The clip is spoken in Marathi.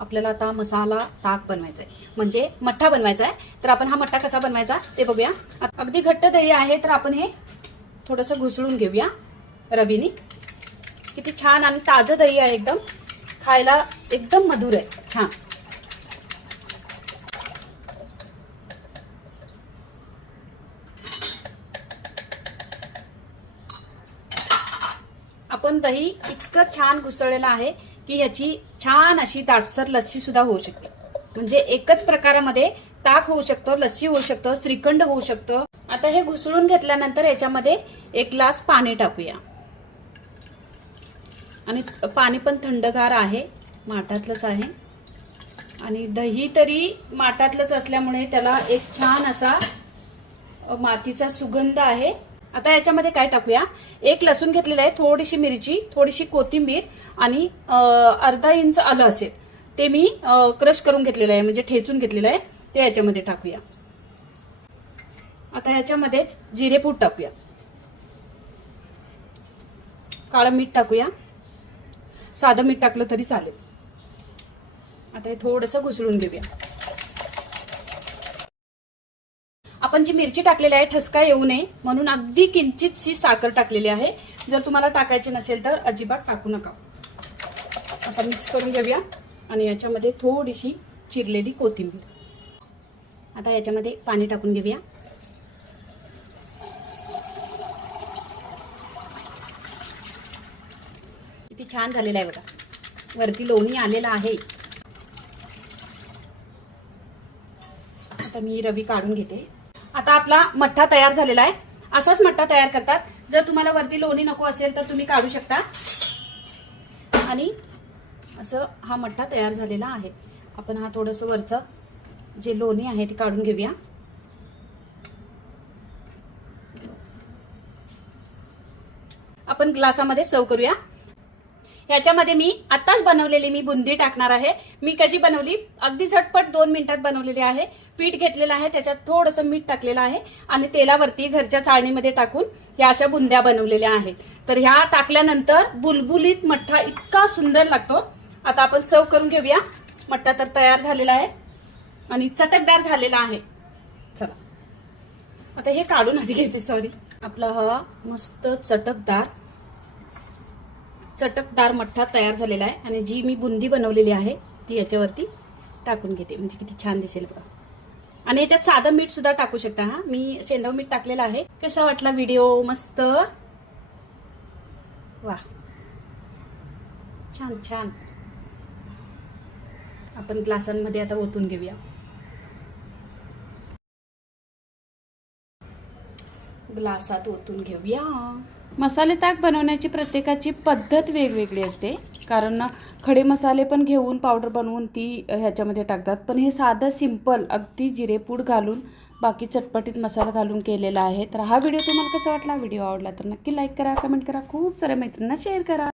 आपल्याला आता मसाला ताक बनवायचा आहे, म्हणजे मठ्ठा बनवायचा आहे. तर आपण हा मठ्ठा कसा बनवायचा ते बघूया. अगदी घट्ट दही आहे, तर आपण हे थोडंसं घुसळून घेऊया रवीने. किती छान आणि ताजं दही आहे, एकदम खायला एकदम मधुर आहे, छान. आपण दही इतकं छान घुसळलेलं आहे की याची छान अशी दाटसर लस्सी सुद्धा होऊ शकते. म्हणजे एकच प्रकारामध्ये ताक होऊ शकतो, लस्सी होऊ शकतो, श्रीखंड होऊ शकतो. आता हे घुसळून घेतल्यानंतर याच्यामध्ये 1 ग्लास पाणी टाकूया. आणि पाणी पण थंडगार आहे, माठातलंच आहे. आणि दही तरी माठातलंच असल्यामुळे त्याला एक छान असा मातीचा सुगंध आहे. आता याच्यामध्ये काय टाकूया, 1 लसूण घेतलेला आहे, थोडीशी मिरची, थोडीशी कोथिंबीर आणि अर्धा इंच आलं असेल ते मी क्रश करून घेतलेलं आहे, म्हणजे ठेचून घेतलेलं आहे, ते याच्यामध्ये टाकूया. आता याच्यामध्येच जिरेपूड टाकूया, काळं मीठ टाकूया, साधं मीठ टाकलं तरी चालेल. आता हे थोडंसं घुसळून घेऊया. आपण जी मिरची टाकलेली आहे ठसका येऊ नये म्हणून अगदी किंचितशी साखर टाकलेली आहे. जर तुम्हाला टाकायची नसेल तर अजिबात टाकू नका. आता मिक्स करून घेऊया आणि याच्यामध्ये थोडीशी चिरलेली कोथिंबीर. आता याच्यामध्ये पाणी टाकून घेऊया. किती छान झालेलं आहे बघा, वरती लोणी आलेला आहे. आता मी रवी काढून घेते. आता आपला मठ्ठा तयार झालेला आहे. असाच मठ्ठा तयार करतात. जर तुम्हाला वरती लोणी नको असेल तर तुम्ही काढू शकता. आणि असं हा मठ्ठा तयार झालेला आहे. आपण हा थोडंसं वरचं जे लोणी आहे ते काढून घेऊया. आपण ग्लासामध्ये सर्व करूया. याच्यामध्ये मी आताच बनवलेली मी बुंदी टाकणार आहे. मी कशी बनवली, अगदी झटपट 2 मिनिटात बनवलेली आहे. पीठ घेतलेलं आहे, त्याच्यात थोडंसं मीठ टाकलेलं आहे आणि तेलावरती घरच्या चाळणीमध्ये टाकून ह्या अशा बुंद्या बनवलेल्या आहेत. तर ह्या टाकल्यानंतर बुलबुलीत मठ्ठा इतका सुंदर लागतो. आता आपण सर्व करून घेऊया. मठ्ठा तर तयार झालेला आहे आणि चटकदार झालेला आहे. चला आता हे काढून आधी घेते, सॉरी. आपला हा मस्त चटकदार मठ्ठा तयार झालेला आहे आणि जी मी बुंदी बनवलेली आहे ती याच्यावरती टाकून घेते, म्हणजे किती छान दिसेल बघा. आणि याच्यात साधं मीठ सुद्धा टाकू शकता. हा मी सेंधव मीठ टाकलेलं आहे. कसा वाटला व्हिडिओ? मस्त, वा, छान छान. आपण ग्लासांमध्ये आता ओतून घेऊया. ग्लासात ओतून घेऊया. मसाले ताक बनवण्याची प्रत्येकाची पद्धत वेगवेगळी असते, कारण खडे मसाले पण घेऊन पावडर बनवून ती ह्याच्यामध्ये टाकतात. पण हे साधं सिंपल अगदी जिरेपूड घालून बाकी चटपटीत मसाला घालून केलेला आहे. तर हा व्हिडिओ तुम्हाला कसा वाटला? व्हिडिओ आवडला तर नक्की लाईक करा, कमेंट करा, खूप साऱ्या मैत्रिणींना शेअर करा.